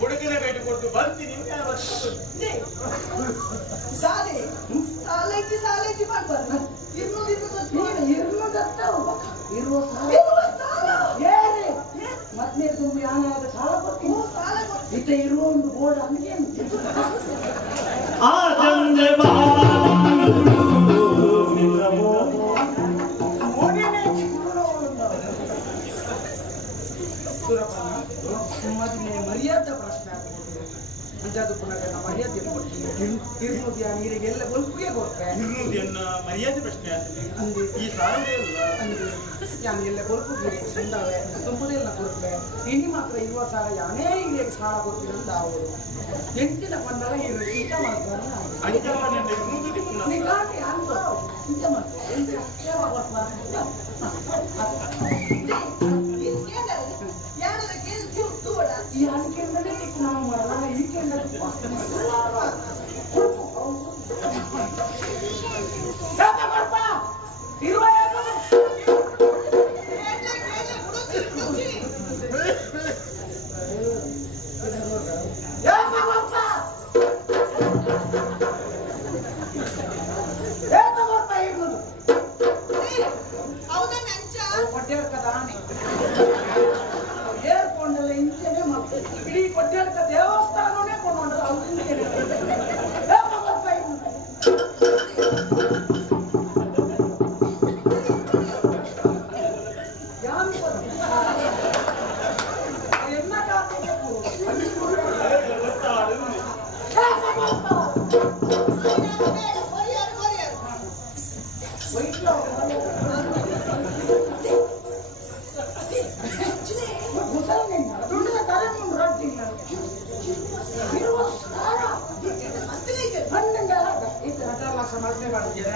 ಹುಡುಗಿನ ಭೇಟಿ ಕೊಟ್ಟು ಬರ್ತೀನಿ ಸಾಲೈತಿ ಮಾಡ್ಬಾರ್ದು ಮತ್ತೆ ತುಂಬಿ ಆನೆಯಾದ ಸಾಲ ಕೊಡ್ತೀನಿ ಇತ ಇರುವ ಒಂದು ಬೋರ್ಡ್ ಹಂಗೆ ಮರ್ಯಾದ ಪ್ರಶ್ನೆ ಅಂಜಾದು ಪುನಃ ಮರ್ಯಾದೆ ಕೊಡ್ತೀನಿ ಇರುವುದಿಯ ನೀರಿಗೆಲ್ಲ ಒಲ್ಪಿಗೆ ಕೊಡ್ತೇನೆ ಇರುವುದನ್ನ ಮರ್ಯಾದೆ ಪ್ರಶ್ನೆ ಅಂದು ಈ ಸಾಲವೇ ಅಲ್ಲ ಅಂದು ಯಾನೆಲ್ಲ ಕೊಲ್ಪಿಗೆ ಸಂದಾವೆ ತುಂಬುದೆಲ್ಲ ಕೊಡ್ತೇವೆ ಇನಿ ಮಾತ್ರ ಇರುವ ಸಾಲ ಯಾನೇ ಇಲ್ಲಿಗೆ ಸಾಲ ಕೊಡ್ತೀನಿ ಅಂತ ಅವರು ಎಂಟಿನ ಬಂದಾಗ ಇರು ಇಂತ ಮಾಡ್ತಾರೆ ಇಂತ ಮಾಡ್ತಾರೆ ಏರ್ಕೊಂಡಲ್ಲ ಇಂಚನೆ ಮಾಡ್ತಾರೆ ಇಡೀ ಕೊಟ್ಟೆಲ್ಕ ದೇವಸ್ಥಾನವೇ ಕೊಂಡ್ರೆ ಸಮರ್ಥನೆ ಮಾಡಿದ್ದೀರಾ